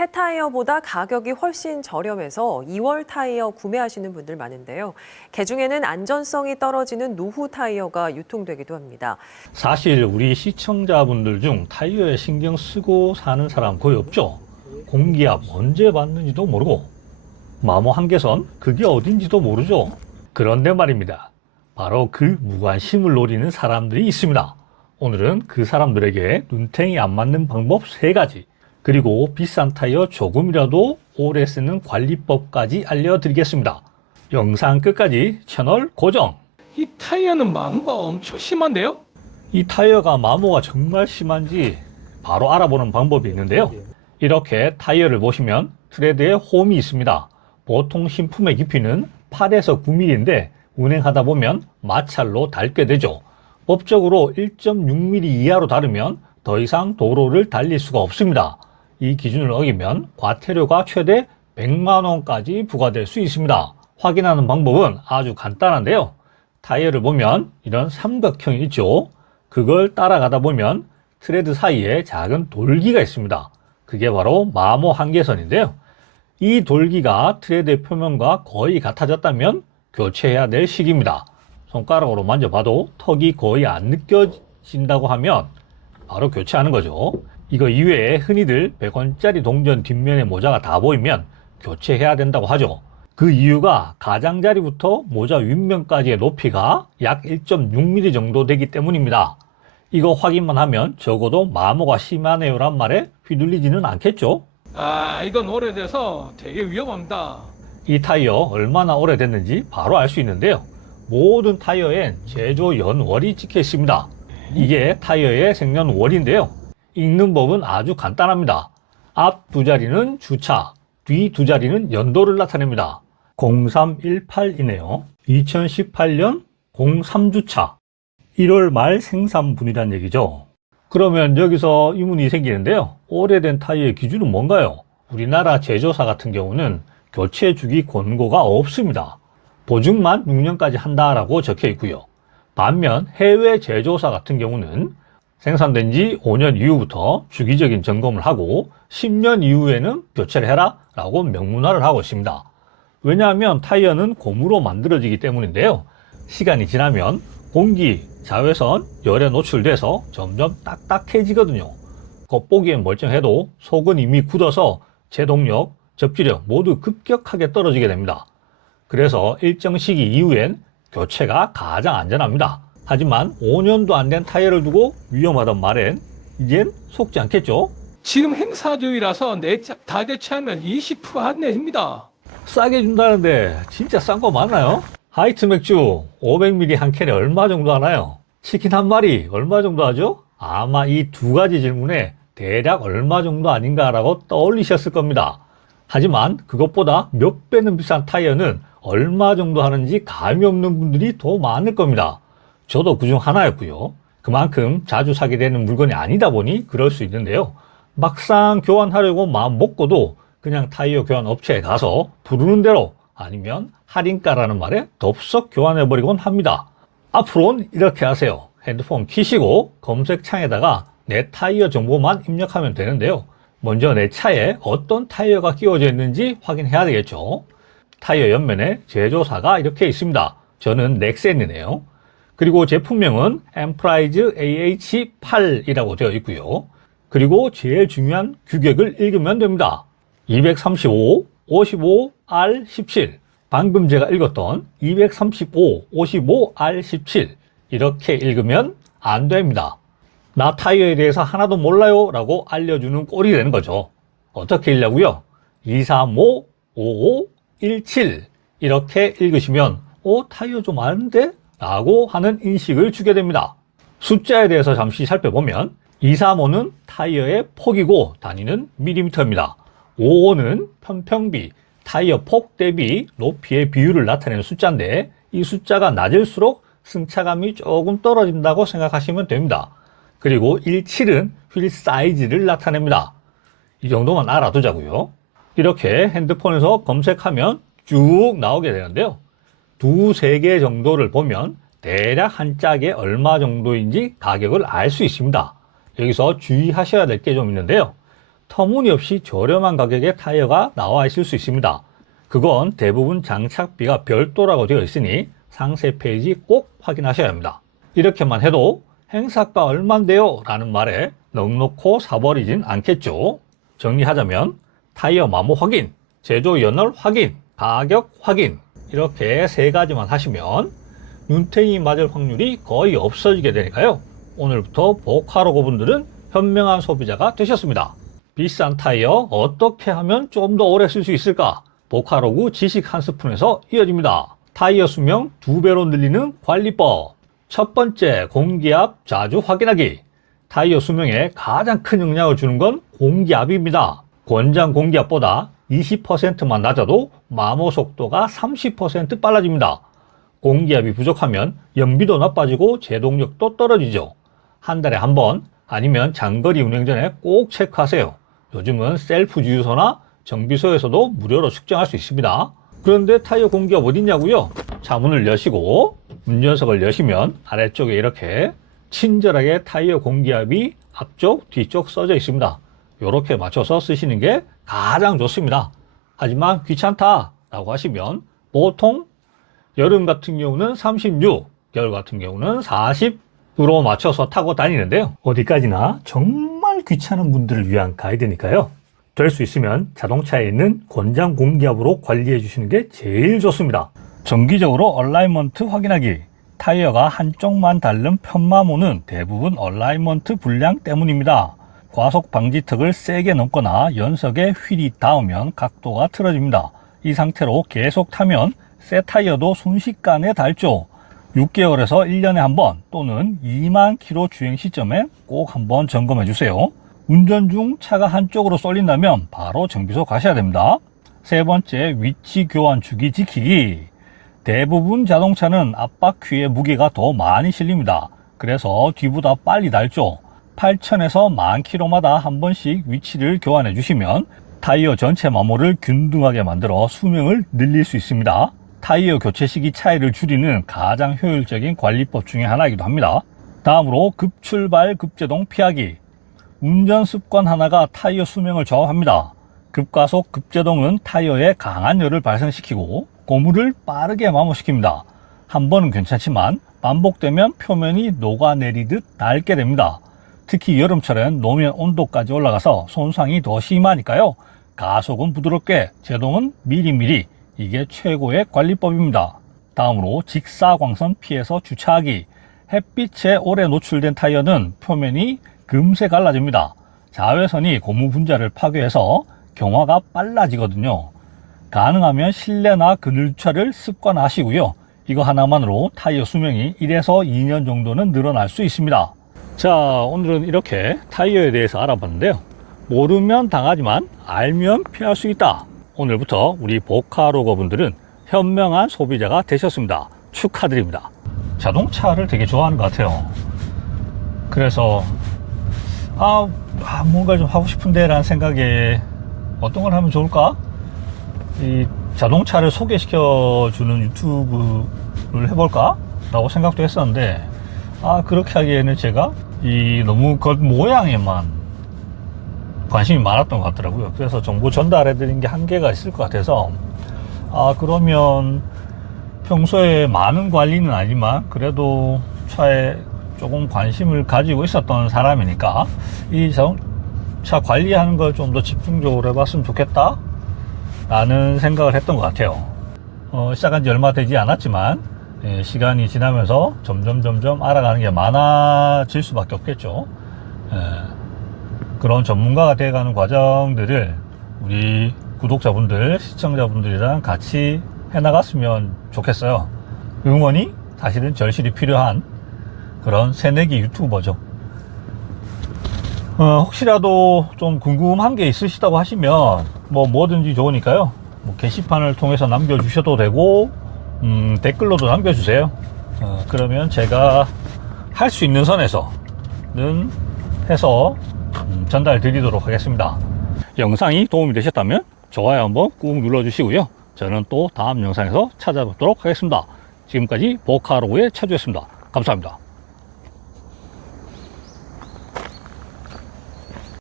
새 타이어보다 가격이 훨씬 저렴해서 2월 타이어 구매하시는 분들 많은데요. 개중에는 안전성이 떨어지는 노후 타이어가 유통되기도 합니다. 사실 우리 시청자분들 중 타이어에 신경 쓰고 사는 사람 거의 없죠. 공기압 언제 받는지도 모르고 마모 한계선 그게 어딘지도 모르죠. 그런데 말입니다. 바로 그 무관심을 노리는 사람들이 있습니다. 오늘은 그 사람들에게 눈탱이 안 맞는 방법 세가지 그리고 비싼 타이어 조금이라도 오래 쓰는 관리법까지 알려드리겠습니다. 영상 끝까지 채널 고정! 이 타이어는 마모가 엄청 심한데요? 이 타이어가 마모가 정말 심한지 바로 알아보는 방법이 있는데요. 이렇게 타이어를 보시면 트레드에 홈이 있습니다. 보통 신품의 깊이는 8에서 9mm인데 운행하다 보면 마찰로 닳게 되죠. 법적으로 1.6mm 이하로 다르면 더 이상 도로를 달릴 수가 없습니다. 이 기준을 어기면 과태료가 최대 100만 원까지 부과될 수 있습니다. 확인하는 방법은 아주 간단한데요. 타이어를 보면 이런 삼각형이 있죠. 그걸 따라가다 보면 트레드 사이에 작은 돌기가 있습니다. 그게 바로 마모 한계선인데요. 이 돌기가 트레드의 표면과 거의 같아졌다면 교체해야 될 시기입니다. 손가락으로 만져봐도 턱이 거의 안 느껴진다고 하면 바로 교체하는 거죠. 이거 이외에 흔히들 100원짜리 동전 뒷면에 모자가 다 보이면 교체해야 된다고 하죠. 그 이유가 가장자리부터 모자 윗면까지의 높이가 약 1.6mm 정도 되기 때문입니다. 이거 확인만 하면 적어도 마모가 심하네요란 말에 휘둘리지는 않겠죠? 아, 이건 오래돼서 되게 위험합니다. 이 타이어 얼마나 오래됐는지 바로 알 수 있는데요. 모든 타이어엔 제조 연월이 찍혀 있습니다. 이게 타이어의 생년월인데요. 읽는 법은 아주 간단합니다. 앞 두 자리는 주차, 뒤 두 자리는 연도를 나타냅니다. 0318이네요. 2018년 03주차. 1월 말 생산분이란 얘기죠. 그러면 여기서 의문이 생기는데요. 오래된 타이어의 기준은 뭔가요? 우리나라 제조사 같은 경우는 교체 주기 권고가 없습니다. 보증만 6년까지 한다라고 적혀 있고요. 반면 해외 제조사 같은 경우는 생산된 지 5년 이후부터 주기적인 점검을 하고 10년 이후에는 교체를 해라 라고 명문화를 하고 있습니다. 왜냐하면 타이어는 고무로 만들어지기 때문인데요. 시간이 지나면 공기, 자외선, 열에 노출돼서 점점 딱딱해지거든요. 겉보기엔 멀쩡해도 속은 이미 굳어서 제동력, 접지력 모두 급격하게 떨어지게 됩니다. 그래서 일정 시기 이후엔 교체가 가장 안전합니다. 하지만 5년도 안 된 타이어를 두고 위험하단 말엔 이젠 속지 않겠죠? 지금 행사주의라서 내 차- 다 대체하면 20% 한내입니다. 싸게 준다는데 진짜 싼거 맞나요? 하이트 맥주 500ml 한 캔에 얼마 정도 하나요? 치킨 한 마리 얼마 정도 하죠? 아마 이 두 가지 질문에 대략 얼마 정도 아닌가라고 떠올리셨을 겁니다. 하지만 그것보다 몇 배는 비싼 타이어는 얼마 정도 하는지 감이 없는 분들이 더 많을 겁니다. 저도 그중 하나였고요. 그만큼 자주 사게 되는 물건이 아니다 보니 그럴 수 있는데요. 막상 교환하려고 마음 먹고도 그냥 타이어 교환 업체에 가서 부르는 대로 아니면 할인가라는 말에 덥석 교환해버리곤 합니다. 앞으로는 이렇게 하세요. 핸드폰 키시고 검색창에다가 내 타이어 정보만 입력하면 되는데요. 먼저 내 차에 어떤 타이어가 끼워져 있는지 확인해야 되겠죠. 타이어 옆면에 제조사가 이렇게 있습니다. 저는 넥센이네요. 그리고 제품명은 엠프라이즈 AH8이라고 되어 있고요. 그리고 제일 중요한 규격을 읽으면 됩니다. 235, 55, R17. 방금 제가 읽었던 235, 55, R17. 이렇게 읽으면 안 됩니다. 나 타이어에 대해서 하나도 몰라요 라고 알려주는 꼴이 되는 거죠. 어떻게 읽냐고요? 235, 55, 17 이렇게 읽으시면 어 타이어 좀 아는데? 라고 하는 인식을 주게 됩니다. 숫자에 대해서 잠시 살펴보면 235는 타이어의 폭이고 단위는 밀리미터입니다. 55는 편평비, 타이어 폭 대비 높이의 비율을 나타내는 숫자인데 이 숫자가 낮을수록 승차감이 조금 떨어진다고 생각하시면 됩니다. 그리고 17은 휠 사이즈를 나타냅니다. 이 정도만 알아두자고요. 이렇게 핸드폰에서 검색하면 쭉 나오게 되는데요. 두세 개 정도를 보면 대략 한 짝에 얼마 정도인지 가격을 알 수 있습니다. 여기서 주의하셔야 될 게 좀 있는데요. 터무니없이 저렴한 가격의 타이어가 나와 있을 수 있습니다. 그건 대부분 장착비가 별도라고 되어 있으니 상세 페이지 꼭 확인하셔야 합니다. 이렇게만 해도 행사가 얼만데요? 라는 말에 넉넉고 사버리진 않겠죠. 정리하자면 타이어 마모 확인, 제조 연월 확인, 가격 확인 이렇게 세 가지만 하시면 윤탱이 맞을 확률이 거의 없어지게 되니까요. 오늘부터 보카로 고 분들은 현명한 소비자가 되셨습니다. 비싼 타이어 어떻게 하면 좀 더 오래 쓸 수 있을까? 보카로그 지식 한 스푼에서 이어집니다. 타이어 수명 두 배로 늘리는 관리법. 첫 번째, 공기압 자주 확인하기. 타이어 수명에 가장 큰 영향을 주는 건 공기압입니다. 권장 공기압보다 20%만 낮아도 마모 속도가 30% 빨라집니다. 공기압이 부족하면 연비도 나빠지고 제동력도 떨어지죠. 한 달에 한 번 아니면 장거리 운행 전에 꼭 체크하세요. 요즘은 셀프 주유소나 정비소에서도 무료로 측정할 수 있습니다. 그런데 타이어 공기압 어딨냐고요? 차 문을 여시고 운전석을 여시면 아래쪽에 이렇게 친절하게 타이어 공기압이 앞쪽, 뒤쪽 써져 있습니다. 이렇게 맞춰서 쓰시는 게 가장 좋습니다. 하지만 귀찮다라고 하시면 보통 여름 같은 경우는 36, 겨울 같은 경우는 40으로 맞춰서 타고 다니는데요. 어디까지나 정말 귀찮은 분들을 위한 가이드니까요. 될 수 있으면 자동차에 있는 권장 공기압으로 관리해 주시는 게 제일 좋습니다. 정기적으로 얼라이먼트 확인하기. 타이어가 한쪽만 닳는 편마모는 대부분 얼라이먼트 불량 때문입니다. 과속 방지턱을 세게 넘거나 연석에 휠이 닿으면 각도가 틀어집니다. 이 상태로 계속 타면 새 타이어도 순식간에 닳죠. 6개월에서 1년에 한 번 또는 2만 킬로 주행 시점에 꼭 한번 점검해 주세요. 운전 중 차가 한쪽으로 쏠린다면 바로 정비소 가셔야 됩니다. 세 번째, 위치 교환 주기 지키기. 대부분 자동차는 앞바퀴에 무게가 더 많이 실립니다. 그래서 뒤보다 빨리 닳죠. 8천에서 만 킬로마다 한 번씩 위치를 교환해 주시면 타이어 전체 마모를 균등하게 만들어 수명을 늘릴 수 있습니다. 타이어 교체 시기 차이를 줄이는 가장 효율적인 관리법 중에 하나이기도 합니다. 다음으로 급출발 급제동 피하기. 운전 습관 하나가 타이어 수명을 좌우합니다. 급가속 급제동은 타이어에 강한 열을 발생시키고 고무를 빠르게 마모시킵니다. 한 번은 괜찮지만 반복되면 표면이 녹아내리듯 닳게 됩니다. 특히 여름철엔 노면 온도까지 올라가서 손상이 더 심하니까요. 가속은 부드럽게, 제동은 미리미리. 이게 최고의 관리법입니다. 다음으로 직사광선 피해서 주차하기. 햇빛에 오래 노출된 타이어는 표면이 금세 갈라집니다. 자외선이 고무 분자를 파괴해서 경화가 빨라지거든요. 가능하면 실내나 그늘 주차를 습관하시고요. 이거 하나만으로 타이어 수명이 1에서 2년 정도는 늘어날 수 있습니다. 자, 오늘은 이렇게 타이어에 대해서 알아봤는데요. 모르면 당하지만 알면 피할 수 있다. 오늘부터 우리 보카로거 분들은 현명한 소비자가 되셨습니다. 축하드립니다. 자동차를 되게 좋아하는 것 같아요. 그래서 아, 아, 뭔가 좀 하고 싶은데 라는 생각에 어떤 걸 하면 좋을까? 이 자동차를 소개시켜 주는 유튜브를 해볼까? 라고 생각도 했었는데 아 그렇게 하기에는 제가 이 너무 겉 모양에만 관심이 많았던 것 같더라고요. 그래서 정보 전달해 드린 게 한계가 있을 것 같아서 아 그러면 평소에 많은 관리는 아니지만 그래도 차에 조금 관심을 가지고 있었던 사람이니까 이 자동차 관리하는 걸 좀 더 집중적으로 해봤으면 좋겠다 라는 생각을 했던 것 같아요. 어, 시작한 지 얼마 되지 않았지만 예, 시간이 지나면서 점점 점점 알아가는 게 많아질 수밖에 없겠죠. 예, 그런 전문가가 돼가는 과정들을 우리 구독자분들, 시청자분들이랑 같이 해나갔으면 좋겠어요. 응원이 사실은 절실히 필요한 그런 새내기 유튜버죠. 어, 혹시라도 좀 궁금한 게 있으시다고 하시면 뭐 뭐든지 좋으니까요. 뭐 게시판을 통해서 남겨주셔도 되고 음, 댓글로도 남겨주세요. 어, 그러면 제가 할 수 있는 선에서는 해서 음, 전달 드리도록 하겠습니다. 영상이 도움이 되셨다면 좋아요 한번 꾹 눌러주시고요. 저는 또 다음 영상에서 찾아뵙도록 하겠습니다. 지금까지 보카로우의 차주였습니다. 감사합니다.